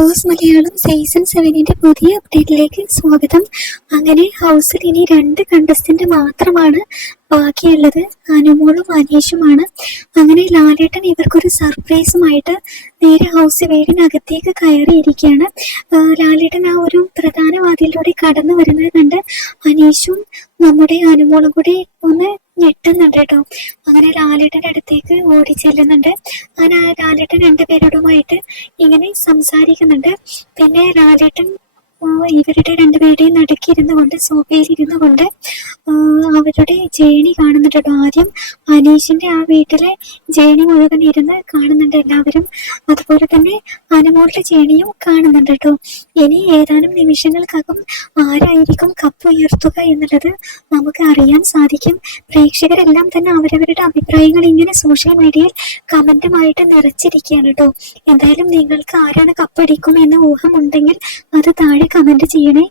Big boss Malayalam season 7 പുതിയ അപ്ഡേറ്റിലേക്ക് സ്വാഗതം. അങ്ങനെ ഹൗസിൽ ഇനി 2 കണ്ടസ്റ്റന്റ് മാത്രമാണ് ബാക്കിയുള്ളത്, അനുമോളും അനീഷുമാണ്. അങ്ങനെ ലാലേട്ടൻ ഇവർക്കൊരു സർപ്രൈസുമായിട്ട് നേരെ വീടിനകത്തേക്ക് കയറിയിരിക്കുകയാണ്. ലാലേട്ടൻ ആ ഒരു പ്രധാന വാതിലിലൂടെ കടന്നു വരുന്നത് കണ്ട് അനീഷും നമ്മുടെ അനുമോളും കൂടി ഒന്ന് ഞെട്ടുന്നുണ്ട് കേട്ടോ. അങ്ങനെ ലാലേട്ടൻ്റെ അടുത്തേക്ക് ഓടി ചെല്ലുന്നുണ്ട്. അങ്ങനെ ആ ലാലേട്ടൻ രണ്ടുപേരോടുമായിട്ട് ഇങ്ങനെ സംസാരിക്കുന്നുണ്ട്. പിന്നെ ലാലേട്ടൻ ഇവരുടെ രണ്ടുപേരുടെയും നടുക്കിരുന്നു കൊണ്ട് സോഫയിൽ ഇരുന്നു കൊണ്ട് അവരുടെ ജേണി കാണുന്നുണ്ട് കേട്ടോ. ആദ്യം അനീഷിന്റെ ആ വീട്ടിലെ ജേണി മുഴുവൻ ഇരുന്ന് കാണുന്നുണ്ട് എല്ലാവരും. അതുപോലെ തന്നെ അനുമോളുടെ ജേണിയും കാണുന്നുണ്ട് കേട്ടോ. ഇനി ഏതാനും നിമിഷങ്ങൾക്കകം ആരായിരിക്കും കപ്പ് ഉയർത്തുക എന്നുള്ളത് നമുക്ക് അറിയാൻ സാധിക്കും. പ്രേക്ഷകരെല്ലാം തന്നെ അവരവരുടെ അഭിപ്രായങ്ങൾ ഇങ്ങനെ സോഷ്യൽ മീഡിയയിൽ കമന്റുമായിട്ട് നിറച്ചിരിക്കുകയാണ് കേട്ടോ. എന്തായാലും നിങ്ങൾക്ക് ആരാണ് കപ്പടിക്കും എന്ന ഊഹമുണ്ടെങ്കിൽ അത് താഴെ കമന്റ് ചെയ്യണേ.